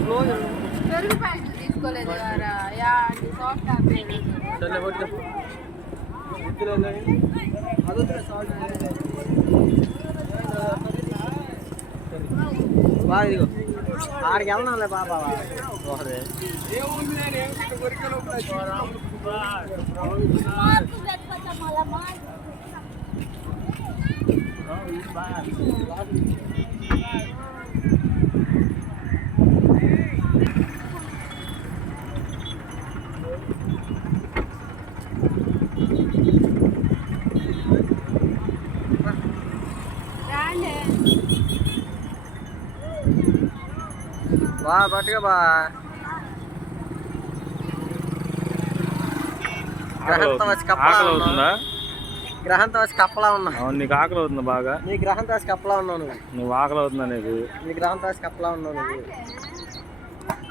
Slow పెరుగు packet తీసుకోలేదు కదా యా అది సాఫ్ట్ ఆపిల్ చల్లే కొట్టు బాగా ఇదిగో ఆడికి వెళ్దాంలే బాబా ఒకటి రాండి బా పట్టుగా బా. గ్రహంతో వచ్చి కప్పలా అవుతుందా? గ్రహంతో వచ్చి కప్పలా ఉన్నా అవును నీకు ఆకలి అవుతుందా బాగా? నీ గ్రహంతో వచ్చి కప్పలా ఉన్నావు నువ్వు. నువ్వు ఆకలి అవుతుందా నీకు? నీ గ్రహంతో వచ్చి కప్పలా ఉన్నావు నువ్వు.